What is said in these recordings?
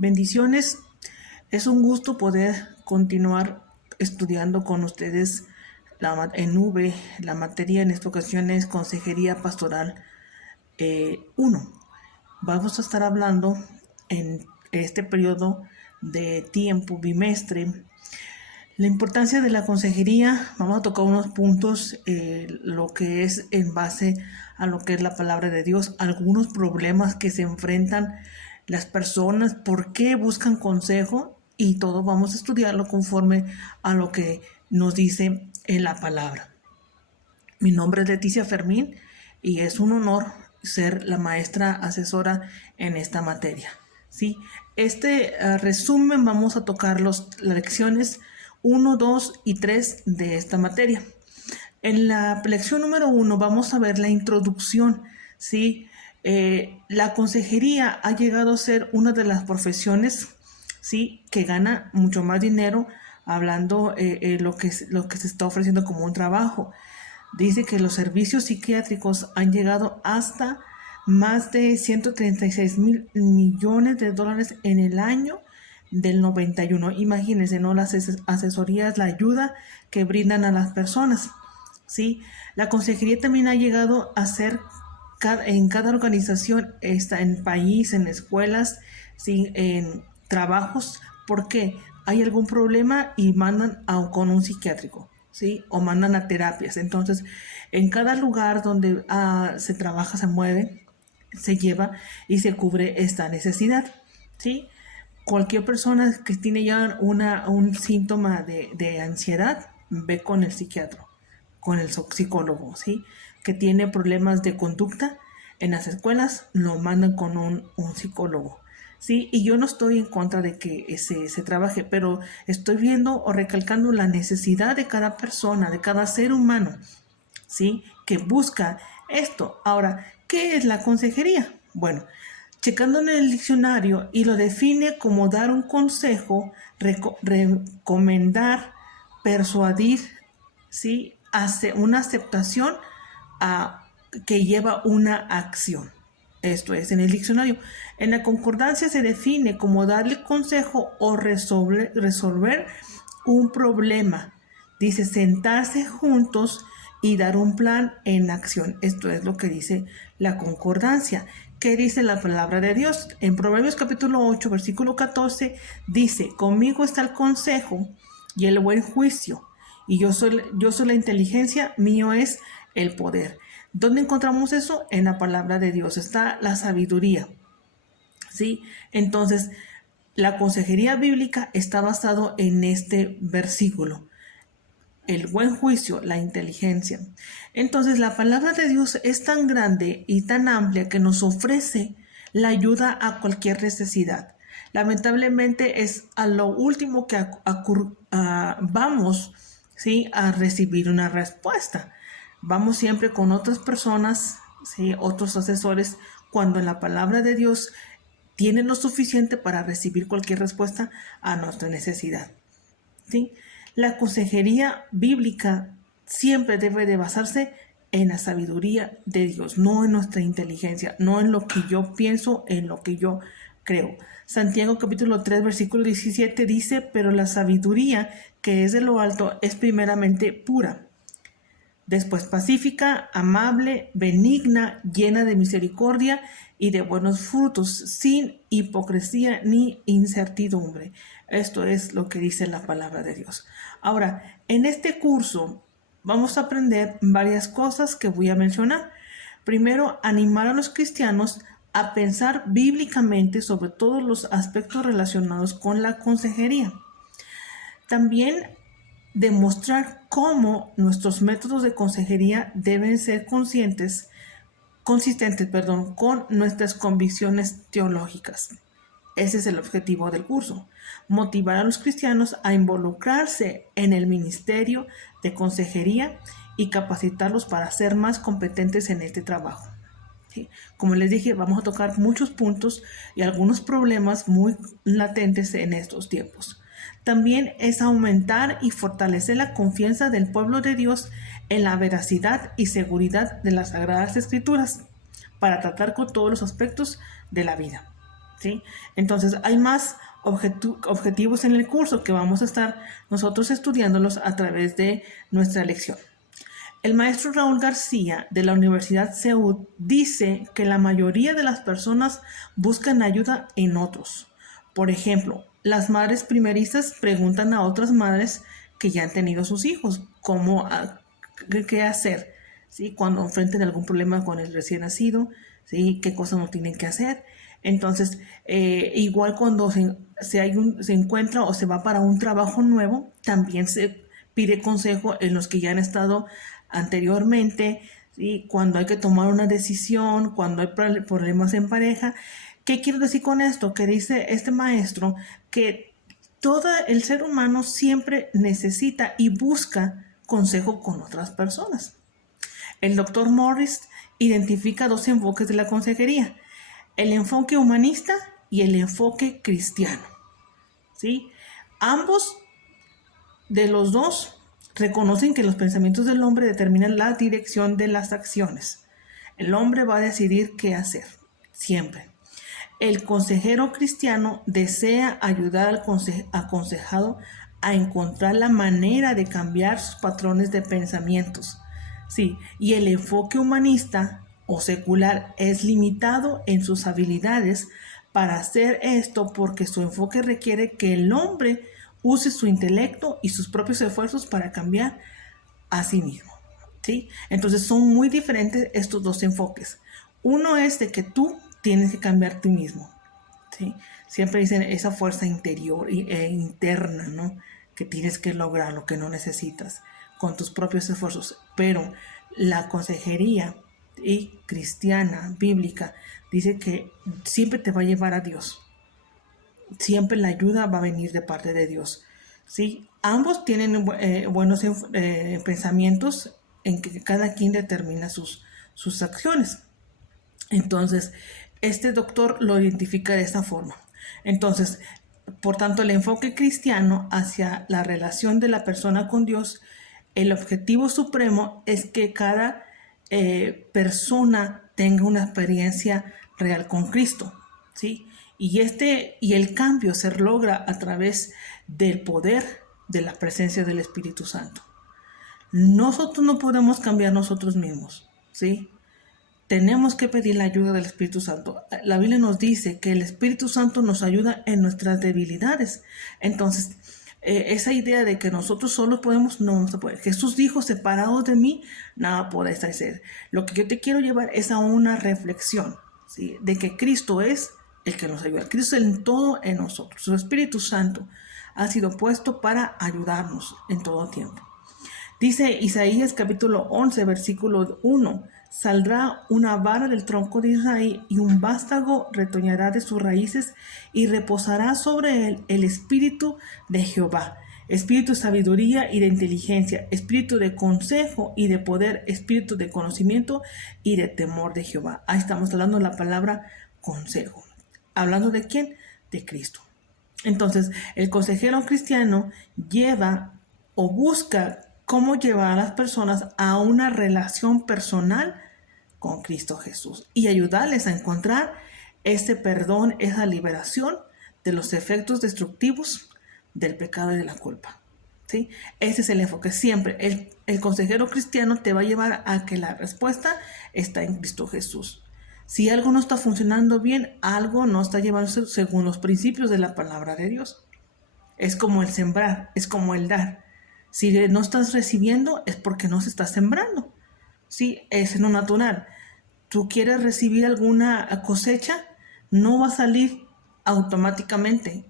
Bendiciones. Es un gusto poder continuar estudiando con ustedes en V, la materia en esta ocasión es Consejería Pastoral 1. Vamos a estar hablando en este periodo de tiempo bimestre la importancia de la consejería. Vamos a tocar unos puntos, lo que es en base a lo que es la palabra de Dios, algunos problemas que se enfrentan las personas, por qué buscan consejo, y todo vamos a estudiarlo conforme a lo que nos dice en la palabra. Mi nombre es Leticia Fermín y es un honor ser la maestra asesora en esta materia. ¿Sí? Resumen, vamos a tocar las lecciones 1, 2 y 3 de esta materia. En la lección número 1 vamos a ver la introducción. ¿Sí? La consejería ha llegado a ser una de las profesiones, ¿sí?, que gana mucho más dinero, hablando lo que se está ofreciendo como un trabajo. Dice que los servicios psiquiátricos han llegado hasta más de 136 millones de dólares en el año del 91. Imagínense, ¿no?, las asesorías, la ayuda que brindan a las personas. ¿Sí? La consejería también ha llegado a ser en cada organización, está en país, en escuelas, ¿sí?, en trabajos, porque hay algún problema y mandan con un psiquiátrico, ¿sí?, o mandan a terapias. Entonces, en cada lugar donde se trabaja, se mueve, se lleva y se cubre esta necesidad, ¿sí? Cualquier persona que tiene ya un síntoma de ansiedad, ve con el psiquiatra, con el psicólogo, ¿sí? Que tiene problemas de conducta en las escuelas, lo mandan con un psicólogo, ¿sí? Y yo no estoy en contra de que se trabaje, pero estoy viendo o recalcando la necesidad de cada persona, de cada ser humano, ¿sí?, que busca esto. Ahora, ¿qué es la consejería? Bueno, checando en el diccionario, y lo define como dar un consejo, recomendar, persuadir, ¿sí?, hace una aceptación que lleva una acción. Esto es en el diccionario. En la concordancia se define como darle consejo o resolver un problema. Dice sentarse juntos y dar un plan en acción. Esto es lo que dice la concordancia. ¿Qué dice la palabra de Dios? En Proverbios capítulo 8, versículo 14, dice: conmigo está el consejo y el buen juicio, y yo soy la inteligencia, mío es el poder. ¿Dónde encontramos eso? En la palabra de Dios está la sabiduría, ¿sí? Entonces, la consejería bíblica está basado en este versículo. El buen juicio, la inteligencia. Entonces, la palabra de Dios es tan grande y tan amplia que nos ofrece la ayuda a cualquier necesidad. Lamentablemente es a lo último que vamos, ¿sí?, a recibir una respuesta. Vamos siempre con otras personas, ¿sí?, otros asesores, cuando en la palabra de Dios tiene lo suficiente para recibir cualquier respuesta a nuestra necesidad, ¿sí? La consejería bíblica siempre debe de basarse en la sabiduría de Dios, no en nuestra inteligencia, no en lo que yo pienso, en lo que yo creo. Santiago capítulo 3, versículo 17 dice: pero la sabiduría que es de lo alto es primeramente pura, después pacífica, amable, benigna, llena de misericordia y de buenos frutos, sin hipocresía ni incertidumbre. Esto es lo que dice la palabra de Dios. Ahora, en este curso vamos a aprender varias cosas que voy a mencionar. Primero, animar a los cristianos a pensar bíblicamente sobre todos los aspectos relacionados con la consejería. También demostrar cómo nuestros métodos de consejería deben ser consistentes, con nuestras convicciones teológicas. Ese es el objetivo del curso: motivar a los cristianos a involucrarse en el ministerio de consejería y capacitarlos para ser más competentes en este trabajo. ¿Sí? Como les dije, vamos a tocar muchos puntos y algunos problemas muy latentes en estos tiempos. También es aumentar y fortalecer la confianza del pueblo de Dios en la veracidad y seguridad de las Sagradas Escrituras para tratar con todos los aspectos de la vida. ¿sí? Entonces hay más objetivos en el curso que vamos a estar nosotros estudiándolos a través de nuestra lección. El maestro Raúl García de la Universidad CEUD dice que la mayoría de las personas buscan ayuda en otros. Por ejemplo, las madres primerizas preguntan a otras madres que ya han tenido sus hijos qué hacer, ¿sí? Cuando enfrenten algún problema con el recién nacido, ¿sí? Qué cosas no tienen que hacer. Entonces, igual cuando se encuentra o se va para un trabajo nuevo, también se pide consejo en los que ya han estado anteriormente, ¿sí? Cuando hay que tomar una decisión, cuando hay problemas en pareja. ¿Qué quiero decir con esto? Que dice este maestro que todo el ser humano siempre necesita y busca consejo con otras personas. El doctor Morris identifica dos enfoques de la consejería: el enfoque humanista y el enfoque cristiano, ¿sí? Ambos de los dos reconocen que los pensamientos del hombre determinan la dirección de las acciones. El hombre va a decidir qué hacer, siempre. El consejero cristiano desea ayudar al aconsejado a encontrar la manera de cambiar sus patrones de pensamientos. Sí, y el enfoque humanista o secular es limitado en sus habilidades para hacer esto, porque su enfoque requiere que el hombre use su intelecto y sus propios esfuerzos para cambiar a sí mismo, ¿sí? Entonces son muy diferentes estos dos enfoques. Uno es de que tú tienes que cambiar tú mismo, ¿sí? Siempre dicen esa fuerza interior e interna, ¿no? Que tienes que lograr lo que no necesitas con tus propios esfuerzos. Pero la consejería cristiana, bíblica, dice que siempre te va a llevar a Dios. Siempre la ayuda va a venir de parte de Dios, ¿sí? Ambos tienen buenos pensamientos en que cada quien determina sus acciones. Entonces, este doctor lo identifica de esta forma. Entonces, por tanto, el enfoque cristiano hacia la relación de la persona con Dios, el objetivo supremo es que cada persona tenga una experiencia real con Cristo, ¿sí? Y el cambio se logra a través del poder de la presencia del Espíritu Santo. Nosotros no podemos cambiar nosotros mismos, ¿sí? Tenemos que pedir la ayuda del Espíritu Santo. La Biblia nos dice que el Espíritu Santo nos ayuda en nuestras debilidades. Entonces, esa idea de que nosotros solo podemos, no se puede. Jesús dijo: separados de mí, nada podéis hacer. Lo que yo te quiero llevar es a una reflexión, ¿sí? De que Cristo es el que nos ayuda. Cristo es el todo en nosotros. Su Espíritu Santo ha sido puesto para ayudarnos en todo tiempo. Dice Isaías capítulo 11, versículo 1: saldrá una vara del tronco de Israel y un vástago retoñará de sus raíces, y reposará sobre él el espíritu de Jehová, espíritu de sabiduría y de inteligencia, espíritu de consejo y de poder, espíritu de conocimiento y de temor de Jehová. Ahí estamos hablando de la palabra consejo. ¿Hablando de quién? De Cristo. Entonces, el consejero cristiano lleva o busca cómo llevar a las personas a una relación personal con Cristo Jesús y ayudarles a encontrar ese perdón, esa liberación de los efectos destructivos del pecado y de la culpa, ¿sí? Ese es el enfoque. Siempre el consejero cristiano te va a llevar a que la respuesta está en Cristo Jesús. Si algo no está funcionando bien, algo no está llevándose según los principios de la palabra de Dios. Es como el sembrar, es como el dar. Si no estás recibiendo, es porque no se está sembrando, ¿sí? Es en lo natural. Tú quieres recibir alguna cosecha, no va a salir automáticamente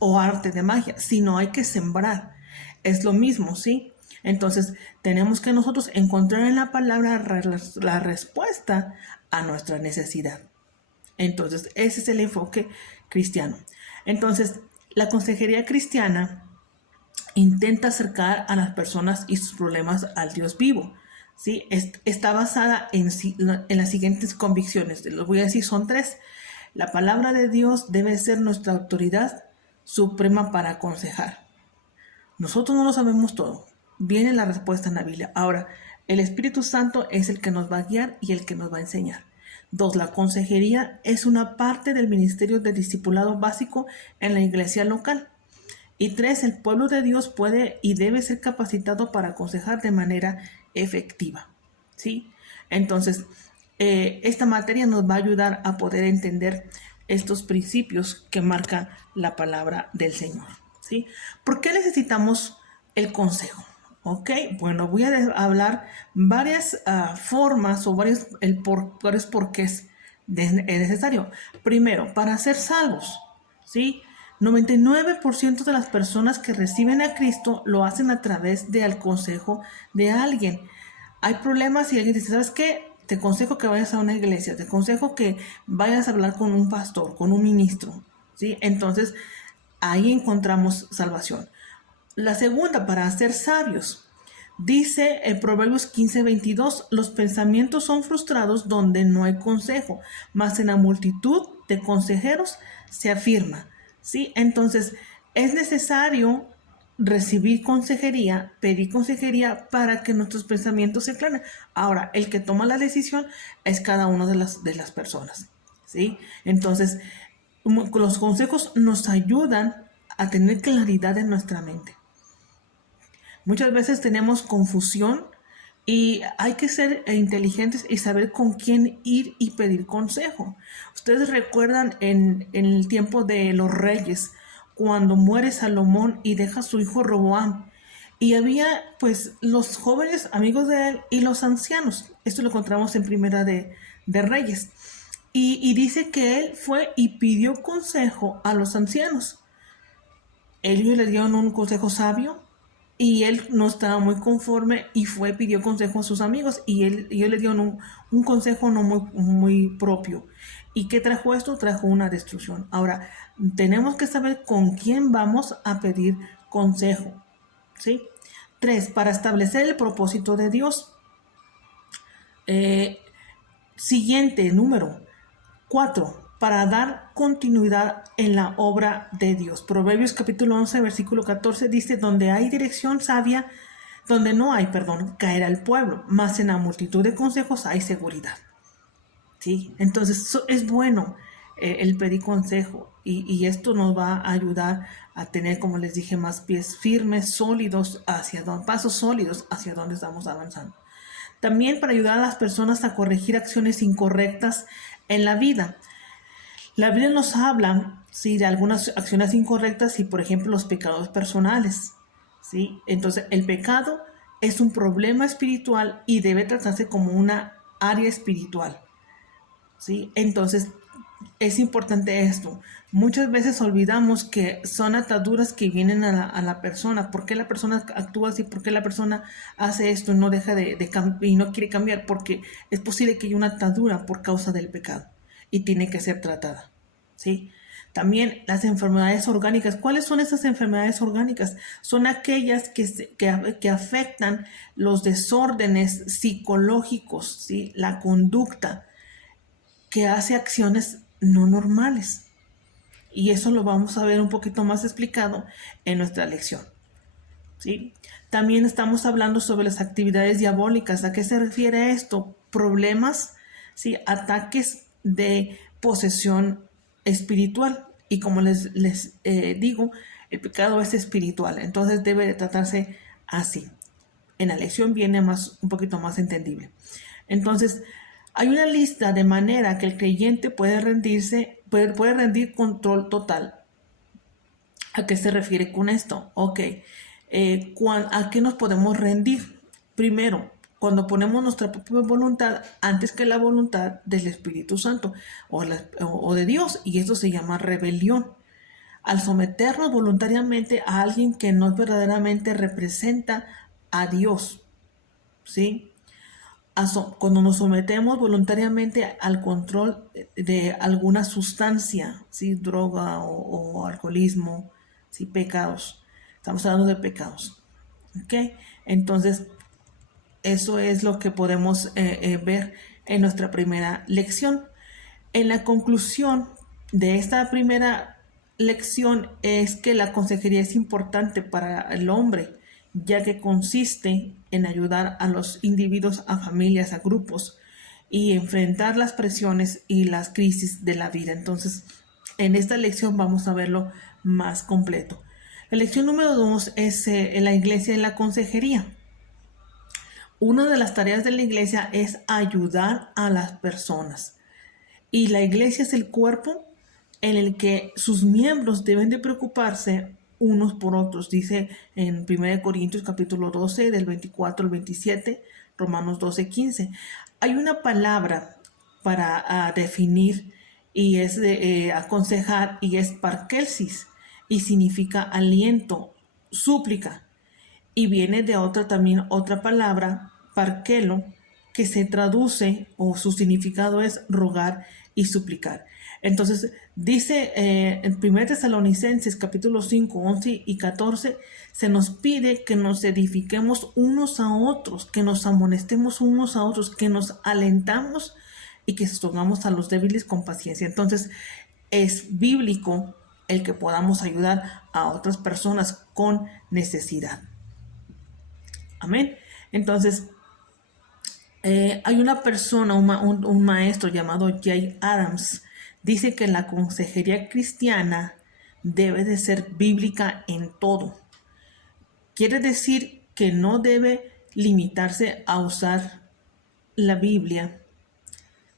o arte de magia, sino hay que sembrar. Es lo mismo, ¿sí? Entonces, tenemos que nosotros encontrar en la palabra la respuesta a nuestra necesidad. Entonces, ese es el enfoque cristiano. Entonces, la consejería cristiana intenta acercar a las personas y sus problemas al Dios vivo, ¿sí? Está basada en las siguientes convicciones. Los voy a decir, son 3. La palabra de Dios debe ser nuestra autoridad suprema para aconsejar. Nosotros no lo sabemos todo. Viene la respuesta en la Biblia. Ahora, el Espíritu Santo es el que nos va a guiar y el que nos va a enseñar. 2. La consejería es una parte del ministerio de discipulado básico en la iglesia local. Y 3. El pueblo de Dios puede y debe ser capacitado para aconsejar de manera efectiva. ¿Sí? Entonces, esta materia nos va a ayudar a poder entender estos principios que marca la palabra del Señor. ¿Sí? ¿Por qué necesitamos el consejo? Ok, bueno, voy a hablar varias formas o varios porqués es necesario. Primero, para ser salvos, ¿sí? 99% de las personas que reciben a Cristo lo hacen a través del consejo de alguien. Hay problemas y alguien dice, ¿sabes qué? Te aconsejo que vayas a una iglesia, te aconsejo que vayas a hablar con un pastor, con un ministro, ¿sí? Entonces, ahí encontramos salvación. La segunda, para ser sabios. Dice en Proverbios 15:22, los pensamientos son frustrados donde no hay consejo, mas en la multitud de consejeros se afirma. ¿Sí? Entonces, es necesario recibir consejería, pedir consejería para que nuestros pensamientos se aclaren. Ahora, el que toma la decisión es cada una de las personas. ¿Sí? Entonces, los consejos nos ayudan a tener claridad en nuestra mente. Muchas veces tenemos confusión y hay que ser inteligentes y saber con quién ir y pedir consejo. Ustedes recuerdan en el tiempo de los reyes, cuando muere Salomón y deja a su hijo Roboam. Y había pues los jóvenes amigos de él y los ancianos. Esto lo encontramos en Primera de Reyes. Y dice que él fue y pidió consejo a los ancianos. Ellos le dieron un consejo sabio y él no estaba muy conforme y fue, pidió consejo a sus amigos y ellos le dieron un consejo no muy propio. ¿Y qué trajo esto? Trajo una destrucción. Ahora, tenemos que saber con quién vamos a pedir consejo. ¿Sí? 3. Para establecer el propósito de Dios. Siguiente número. 4. Para dar continuidad en la obra de Dios. Proverbios capítulo 11, versículo 14 dice, donde hay dirección sabia, donde no hay, caerá el pueblo, mas en la multitud de consejos hay seguridad. ¿Sí? Entonces es bueno el pedir consejo y esto nos va a ayudar a tener, como les dije, más pies firmes, sólidos, pasos sólidos hacia donde estamos avanzando. También para ayudar a las personas a corregir acciones incorrectas en la vida. La Biblia nos habla, ¿sí?, de algunas acciones incorrectas y, por ejemplo, los pecados personales, ¿sí? Entonces, el pecado es un problema espiritual y debe tratarse como una área espiritual, ¿sí? Entonces, es importante esto. Muchas veces olvidamos que son ataduras que vienen a la persona. ¿Por qué la persona actúa así? ¿Por qué la persona hace esto y no deja y no quiere cambiar? Porque es posible que haya una atadura por causa del pecado y tiene que ser tratada, ¿sí? También las enfermedades orgánicas. ¿Cuáles son esas enfermedades orgánicas? Son aquellas que afectan los desórdenes psicológicos, ¿sí? La conducta, que hace acciones no normales. Y eso lo vamos a ver un poquito más explicado en nuestra lección, ¿sí? También estamos hablando sobre las actividades diabólicas. ¿A qué se refiere esto? Problemas, ¿sí? Ataques de posesión espiritual. Y como les digo, el pecado es espiritual. Entonces debe de tratarse así. En la lección viene un poquito más entendible. Entonces, hay una lista de manera que el creyente puede rendir control total. ¿A qué se refiere con esto? Ok. ¿A qué nos podemos rendir? Primero, cuando ponemos nuestra propia voluntad antes que la voluntad del Espíritu Santo o de Dios, y eso se llama rebelión. Al someternos voluntariamente a alguien que no verdaderamente representa a Dios, ¿sí? Cuando nos sometemos voluntariamente al control de alguna sustancia, ¿sí? Droga o alcoholismo, ¿sí? Pecados. Estamos hablando de pecados. ¿Ok? Entonces, eso es lo que podemos ver en nuestra primera lección. En la conclusión de esta primera lección es que la consejería es importante para el hombre, ya que consiste en ayudar a los individuos, a familias, a grupos y enfrentar las presiones y las crisis de la vida. Entonces, en esta lección vamos a verlo más completo. La lección número 2 es en la iglesia y la consejería. Una de las tareas de la iglesia es ayudar a las personas. Y la iglesia es el cuerpo en el que sus miembros deben de preocuparse unos por otros. Dice en 1 Corintios capítulo 12, del 24 al 27, Romanos 12, 15. Hay una palabra para definir y es de aconsejar, y es parkelsis, y significa aliento, súplica. Y viene de otra palabra, parquelo, que se traduce o su significado es rogar y suplicar. Entonces dice en 1 Tesalonicenses capítulo 5, 11 y 14, se nos pide que nos edifiquemos unos a otros, que nos amonestemos unos a otros, que nos alentamos y que sostengamos a los débiles con paciencia. Entonces es bíblico el que podamos ayudar a otras personas con necesidad. Amén. Entonces, hay una persona, un maestro llamado Jay Adams, dice que la consejería cristiana debe de ser bíblica en todo. Quiere decir que no debe limitarse a usar la Biblia,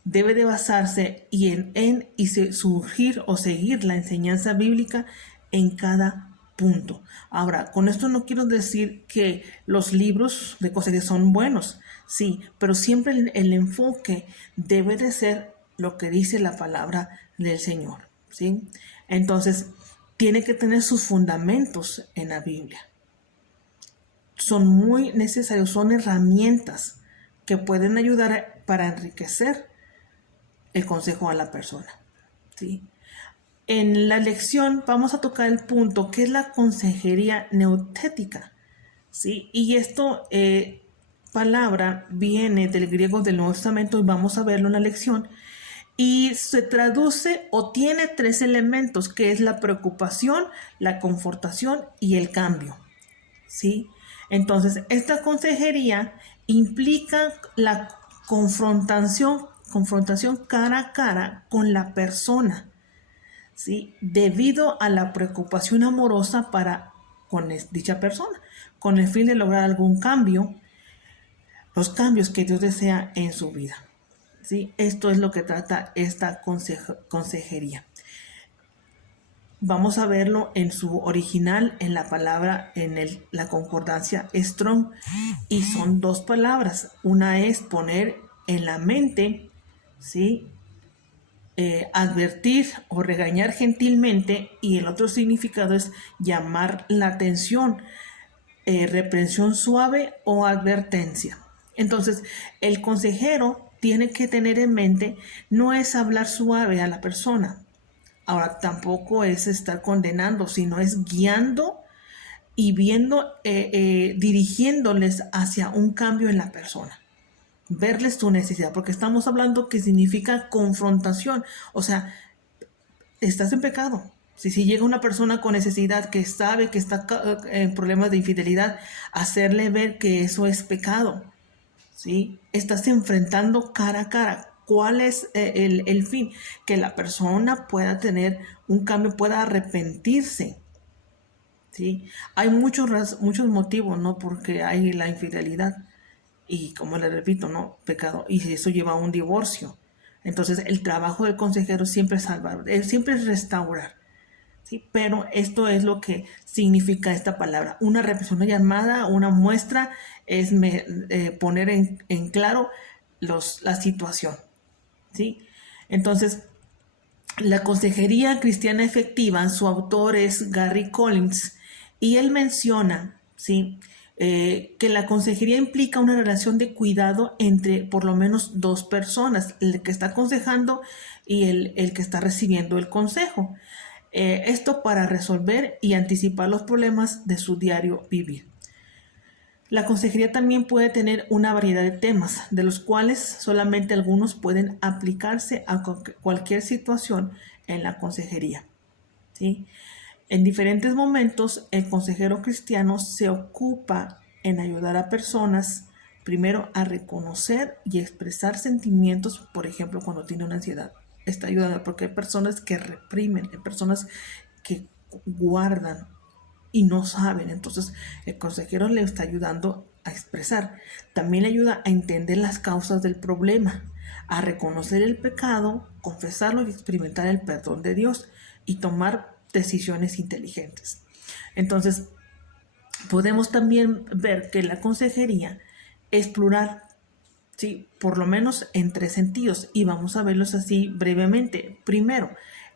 debe de basarse y surgir o seguir la enseñanza bíblica en cada punto. Ahora, con esto no quiero decir que los libros de consejería son buenos, sí, pero siempre el enfoque debe de ser lo que dice la palabra del Señor, ¿sí? Entonces, tiene que tener sus fundamentos en la Biblia. Son muy necesarios, son herramientas que pueden ayudar para enriquecer el consejo a la persona, ¿sí? En la lección vamos a tocar el punto que es la consejería neutética, ¿sí? Y esto palabra viene del griego del Nuevo Testamento y vamos a verlo en la lección. Y se traduce o tiene 3 elementos, que es la preocupación, la confortación y el cambio, ¿sí? Entonces, esta consejería implica la confrontación cara a cara con la persona, ¿sí? Debido a la preocupación amorosa con dicha persona, con el fin de lograr algún cambio, los cambios que Dios desea en su vida, ¿sí? Esto es lo que trata esta consejería. Vamos a verlo en su original, en la palabra, la concordancia Strong, y son 2 palabras. Una es poner en la mente, ¿sí? Advertir o regañar gentilmente, y el otro significado es llamar la atención, reprensión suave o advertencia. Entonces, el consejero tiene que tener en mente, no es hablar suave a la persona. Ahora, tampoco es estar condenando, sino es guiando y viendo, dirigiéndoles hacia un cambio en la persona. Verles tu necesidad, porque estamos hablando que significa confrontación. O sea, estás en pecado. Si llega una persona con necesidad que sabe que está en problemas de infidelidad, hacerle ver que eso es pecado, ¿sí? Estás enfrentando cara a cara. ¿Cuál es el fin? Que la persona pueda tener un cambio, pueda arrepentirse, ¿sí? Hay muchos motivos, ¿no? Porque hay la infidelidad y, como le repito, ¿no? Pecado. Y eso lleva a un divorcio. Entonces, el trabajo del consejero siempre es salvar, siempre es restaurar, ¿sí? Pero esto es lo que significa esta palabra. Una repetición, una llamada, una muestra, es poner en claro la situación, ¿sí? Entonces, la consejería cristiana efectiva, su autor es Gary Collins, y él menciona, ¿sí? Que la consejería implica una relación de cuidado entre por lo menos 2 personas, el que está aconsejando y el que está recibiendo el consejo. Esto para resolver y anticipar los problemas de su diario vivir. La consejería también puede tener una variedad de temas, de los cuales solamente algunos pueden aplicarse a cualquier situación en la consejería, ¿sí? En diferentes momentos, el consejero cristiano se ocupa en ayudar a personas primero a reconocer y expresar sentimientos, por ejemplo, cuando tiene una ansiedad. Está ayudando porque hay personas que reprimen, hay personas que guardan y no saben. Entonces el consejero le está ayudando a expresar. También le ayuda a entender las causas del problema, a reconocer el pecado, confesarlo y experimentar el perdón de Dios y tomar decisiones inteligentes. Entonces podemos también ver que la consejería es plural, ¿sí? Por lo menos en 3 sentidos, y vamos a verlos así brevemente. Primero,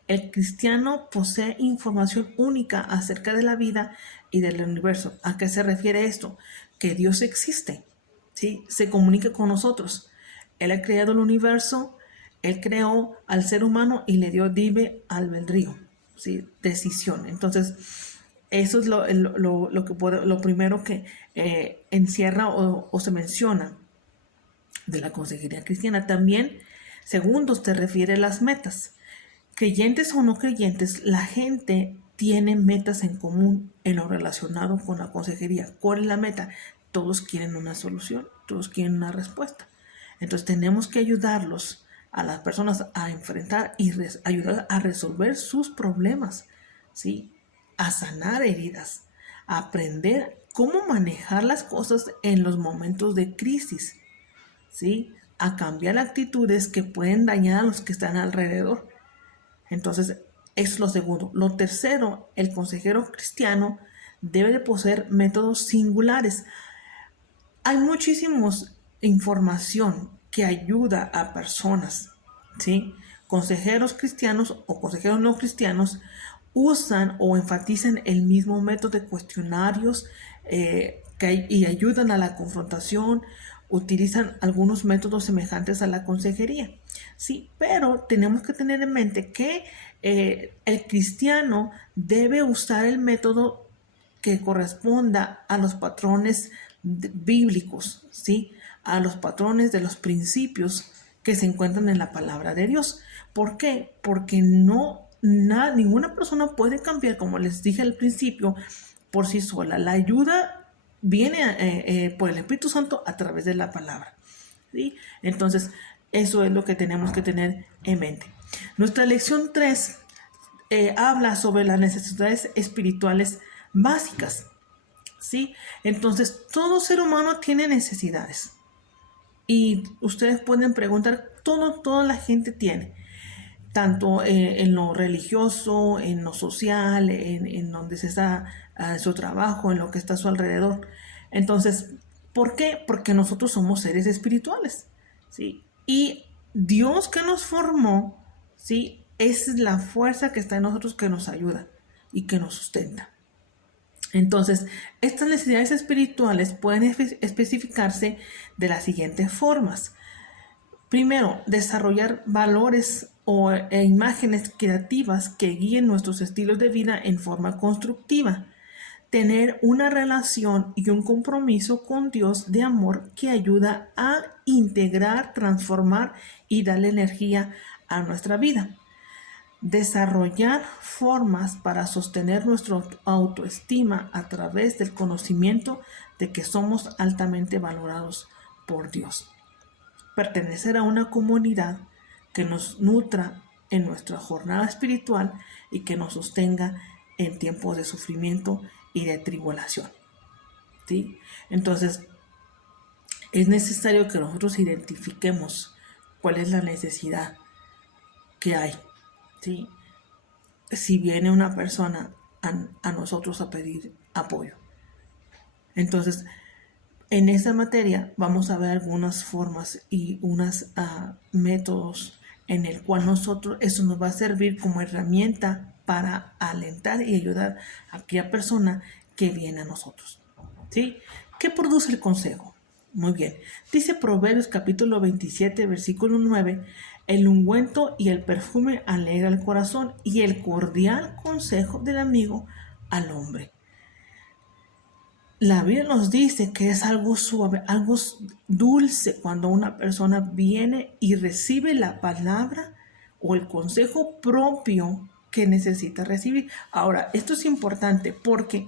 el cristiano posee información única acerca de la vida y del universo. ¿A qué se refiere esto? Que Dios existe, ¿sí? Se comunica con nosotros. Él ha creado el universo, Él creó al ser humano y le dio libre albedrío, ¿sí? Decisión. Entonces, eso es lo primero que encierra o se menciona de la consejería cristiana. También, segundo, se refiere a las metas. Creyentes o no creyentes, la gente tiene metas en común en lo relacionado con la consejería. ¿Cuál es la meta? Todos quieren una solución, todos quieren una respuesta. Entonces tenemos que ayudarlos a las personas a enfrentar y ayudar a resolver sus problemas, ¿sí? A sanar heridas, a aprender cómo manejar las cosas en los momentos de crisis, ¿sí? A cambiar actitudes que pueden dañar a los que están alrededor. Entonces, es lo segundo. Lo tercero, el consejero cristiano debe de poseer métodos singulares. Hay muchísimos información que ayuda a personas, ¿sí? Consejeros cristianos o consejeros no cristianos usan o enfatizan el mismo método de cuestionarios y ayudan a la confrontación, utilizan algunos métodos semejantes a la consejería. Sí, pero tenemos que tener en mente que el cristiano debe usar el método que corresponda a los patrones bíblicos, ¿sí? A los patrones de los principios que se encuentran en la palabra de Dios. ¿Por qué? Porque ninguna persona puede cambiar, como les dije al principio, por sí sola. La ayuda viene por el Espíritu Santo a través de la palabra, ¿sí? Entonces, eso es lo que tenemos que tener en mente. Nuestra lección 3 habla sobre las necesidades espirituales básicas, ¿sí? Entonces, todo ser humano tiene necesidades. Y ustedes pueden preguntar, toda la gente tiene. Tanto en lo religioso, en lo social, en donde se está su trabajo, en lo que está a su alrededor. Entonces, ¿por qué? Porque nosotros somos seres espirituales, ¿sí? Y Dios que nos formó, ¿sí? Es la fuerza que está en nosotros que nos ayuda y que nos sustenta. Entonces, estas necesidades espirituales pueden especificarse de las siguientes formas. Primero, desarrollar valores e imágenes creativas que guíen nuestros estilos de vida en forma constructiva. Tener una relación y un compromiso con Dios de amor que ayuda a integrar, transformar y darle energía a nuestra vida. Desarrollar formas para sostener nuestra autoestima a través del conocimiento de que somos altamente valorados por Dios. Pertenecer a una comunidad que nos nutra en nuestra jornada espiritual y que nos sostenga en tiempos de sufrimiento y de tribulación, ¿sí? Entonces, es necesario que nosotros identifiquemos cuál es la necesidad que hay, ¿sí? Si viene una persona a nosotros a pedir apoyo. Entonces, en esta materia vamos a ver algunas formas y unos métodos en el cual eso nos va a servir como herramienta para alentar y ayudar a aquella persona que viene a nosotros, ¿sí? ¿Qué produce el consejo? Muy bien. Dice Proverbios capítulo 27, versículo 9, el ungüento y el perfume alegra el corazón y el cordial consejo del amigo al hombre. La Biblia nos dice que es algo suave, algo dulce cuando una persona viene y recibe la palabra o el consejo propio que necesita recibir. Ahora, esto es importante porque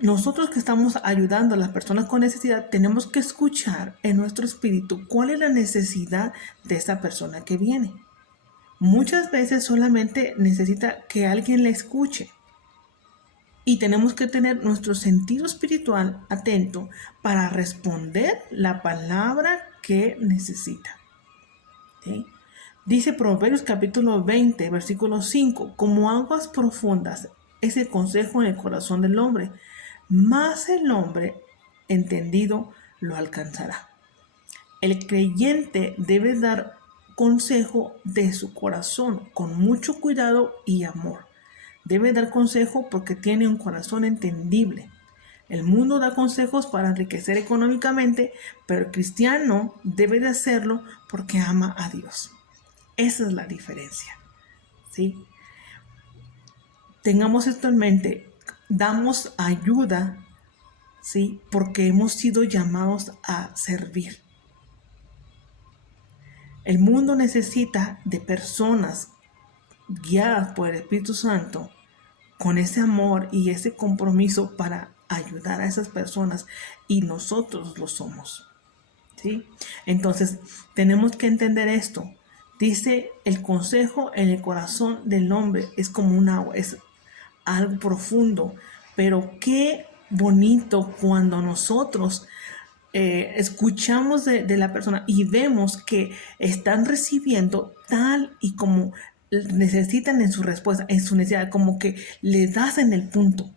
nosotros que estamos ayudando a las personas con necesidad, tenemos que escuchar en nuestro espíritu cuál es la necesidad de esa persona que viene. Muchas veces solamente necesita que alguien le escuche. Y tenemos que tener nuestro sentido espiritual atento para responder la palabra que necesita. ¿Sí? Dice Proverbios capítulo 20, versículo 5, como aguas profundas es el consejo en el corazón del hombre, mas el hombre entendido lo alcanzará. El creyente debe dar consejo de su corazón con mucho cuidado y amor. Debe dar consejo porque tiene un corazón entendible. El mundo da consejos para enriquecer económicamente, pero el cristiano debe de hacerlo porque ama a Dios. Esa es la diferencia, ¿sí? Tengamos esto en mente. Damos ayuda, ¿sí? Porque hemos sido llamados a servir. El mundo necesita de personas guiadas por el Espíritu Santo con ese amor y ese compromiso para ayudar a esas personas, y nosotros lo somos, ¿sí? Entonces tenemos que entender esto. Dice, el consejo en el corazón del hombre es como un agua, es algo profundo, pero qué bonito cuando nosotros escuchamos de la persona y vemos que están recibiendo tal y como necesitan en su respuesta, en su necesidad, como que le das en el punto,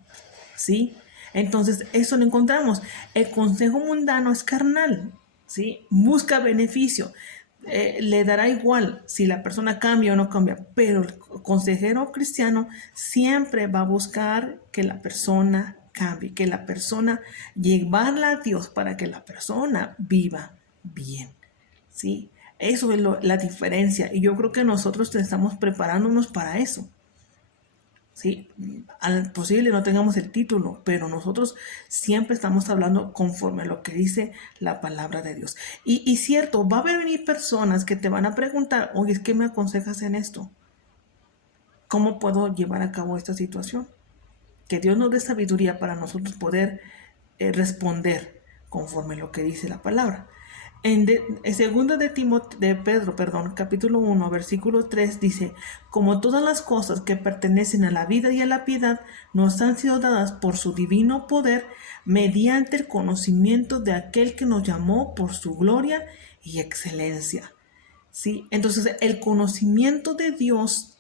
¿sí? Entonces eso lo encontramos. El consejo mundano es carnal, ¿sí? Busca beneficio. Le dará igual si la persona cambia o no cambia, pero el consejero cristiano siempre va a buscar que la persona cambie, que la persona, llevarla a Dios para que la persona viva bien, ¿sí? Eso es la diferencia, y yo creo que nosotros estamos preparándonos para eso. ¿Sí? Al posible no tengamos el título, pero nosotros siempre estamos hablando conforme a lo que dice la palabra de Dios. Y cierto, va a venir personas que te van a preguntar, oye, ¿qué me aconsejas en esto? ¿Cómo puedo llevar a cabo esta situación? Que Dios nos dé sabiduría para nosotros poder responder conforme a lo que dice la palabra. En segunda de Pedro, capítulo 1, versículo 3 dice, como todas las cosas que pertenecen a la vida y a la piedad nos han sido dadas por su divino poder mediante el conocimiento de aquel que nos llamó por su gloria y excelencia. ¿Sí? Entonces el conocimiento de Dios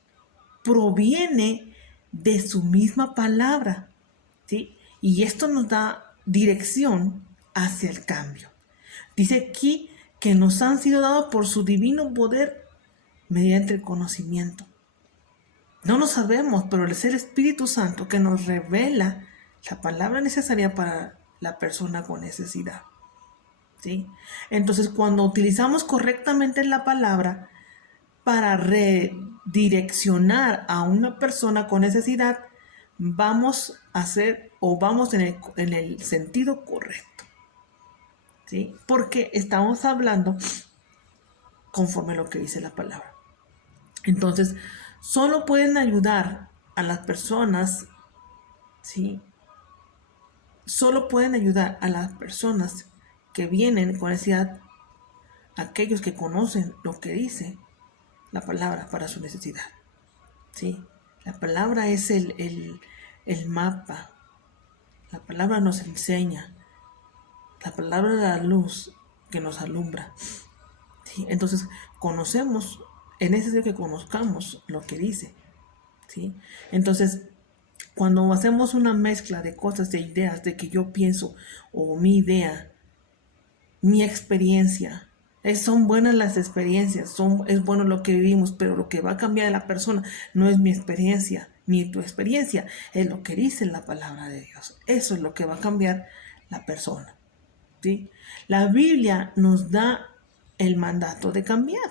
proviene de su misma palabra, ¿sí? Y esto nos da dirección hacia el cambio. Dice aquí que nos han sido dados por su divino poder mediante el conocimiento. No lo sabemos, pero es el Espíritu Santo que nos revela la palabra necesaria para la persona con necesidad, ¿sí? Entonces, cuando utilizamos correctamente la palabra para redireccionar a una persona con necesidad, vamos a hacer o vamos en el sentido correcto. ¿Sí? Porque estamos hablando conforme a lo que dice la palabra. Entonces, solo pueden ayudar a las personas, ¿sí? Solo pueden ayudar a las personas que vienen con necesidad, aquellos que conocen lo que dice la palabra para su necesidad, ¿sí? La palabra es el mapa. La palabra nos enseña. La palabra de la luz que nos alumbra, ¿sí? Entonces, es necesario que conozcamos lo que dice, ¿sí? Entonces, cuando hacemos una mezcla de cosas, de ideas, de que yo pienso, o mi idea, mi experiencia, son buenas las experiencias, es bueno lo que vivimos, pero lo que va a cambiar a la persona no es mi experiencia, ni tu experiencia, es lo que dice la palabra de Dios. Eso es lo que va a cambiar la persona. ¿Sí? La Biblia nos da el mandato de cambiar.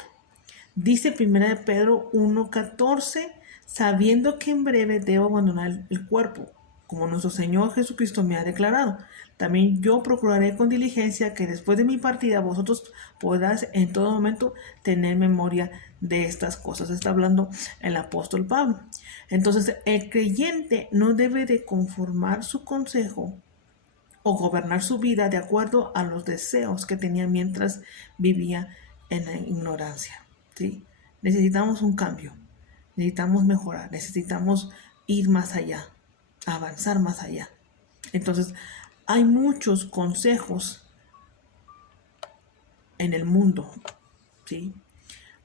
Dice 1 Pedro 1:14, sabiendo que en breve debo abandonar el cuerpo, como nuestro Señor Jesucristo me ha declarado. También yo procuraré con diligencia que después de mi partida vosotros podáis en todo momento tener memoria de estas cosas. Está hablando el apóstol Pablo. Entonces, el creyente no debe de conformar su consejo o gobernar su vida de acuerdo a los deseos que tenía mientras vivía en la ignorancia. ¿Sí? Necesitamos un cambio, necesitamos mejorar, necesitamos ir más allá, avanzar más allá. Entonces, hay muchos consejos en el mundo, ¿sí?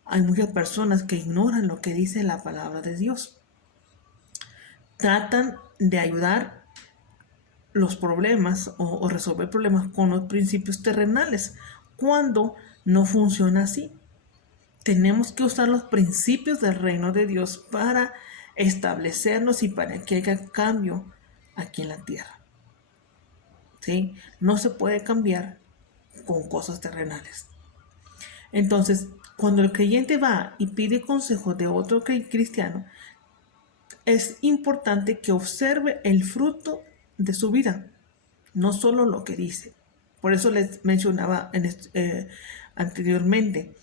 Hay muchas personas que ignoran lo que dice la palabra de Dios. Tratan de ayudar los problemas o resolver problemas con los principios terrenales, cuando no funciona así. Tenemos que usar los principios del reino de Dios para establecernos y para que haya cambio aquí en la tierra. ¿Sí? No se puede cambiar con cosas terrenales. Entonces, cuando el creyente va y pide consejo de otro cristiano, es importante que observe el fruto de su vida, no solo lo que dice. Por eso les mencionaba anteriormente,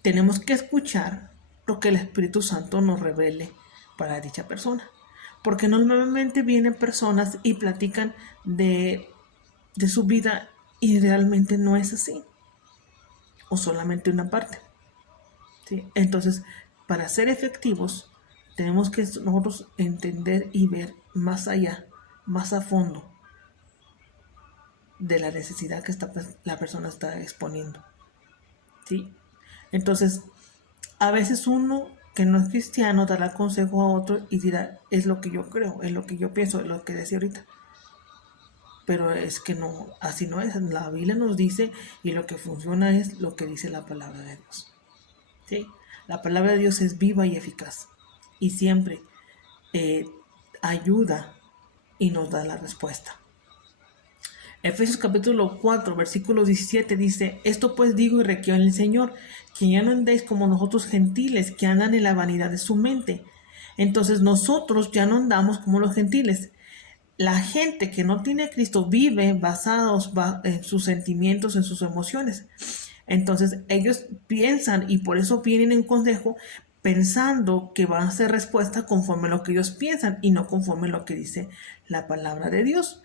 tenemos que escuchar lo que el Espíritu Santo nos revele para dicha persona. Porque normalmente vienen personas y platican de su vida y realmente no es así. O solamente una parte. ¿Sí? Entonces, para ser efectivos, tenemos que nosotros entender y ver más allá, más a fondo de la necesidad que la persona está exponiendo. ¿Sí? Entonces, a veces uno que no es cristiano dará consejo a otro y dirá, es lo que yo creo, es lo que yo pienso, es lo que decía ahorita. Pero es que no, así no es. La Biblia nos dice y lo que funciona es lo que dice la palabra de Dios. ¿Sí? La palabra de Dios es viva y eficaz y siempre ayuda y nos da la respuesta. Efesios capítulo 4, versículo 17 dice, esto pues digo y requiero en el Señor, que ya no andéis como nosotros gentiles, que andan en la vanidad de su mente. Entonces nosotros ya no andamos como los gentiles. La gente que no tiene a Cristo vive basados en sus sentimientos, en sus emociones. Entonces ellos piensan y por eso vienen en consejo pensando que van a ser respuesta conforme a lo que ellos piensan y no conforme a lo que dice la palabra de Dios.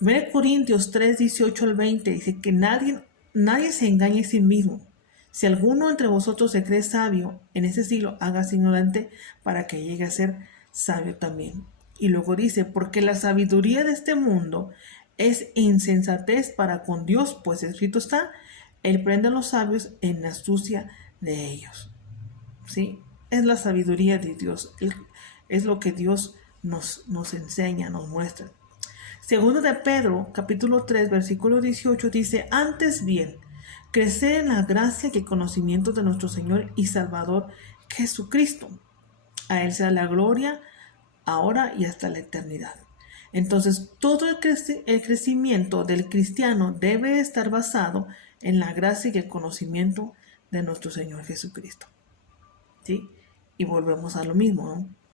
1 Corintios 3, 18 al 20 dice que nadie se engañe a sí mismo. Si alguno entre vosotros se cree sabio en ese siglo, hágase ignorante para que llegue a ser sabio también. Y luego dice, porque la sabiduría de este mundo es insensatez para con Dios, pues escrito está, Él prende a los sabios en la astucia de ellos. ¿Sí? Es la sabiduría de Dios, es lo que Dios nos enseña, nos muestra. Segundo de Pedro, capítulo 3, versículo 18 dice, antes bien, crecer en la gracia y el conocimiento de nuestro Señor y Salvador Jesucristo. A Él sea la gloria, ahora y hasta la eternidad. Entonces, todo el crecimiento del cristiano debe estar basado en la gracia y el conocimiento de nuestro Señor Jesucristo. ¿Sí? Y volvemos a lo mismo, ¿no?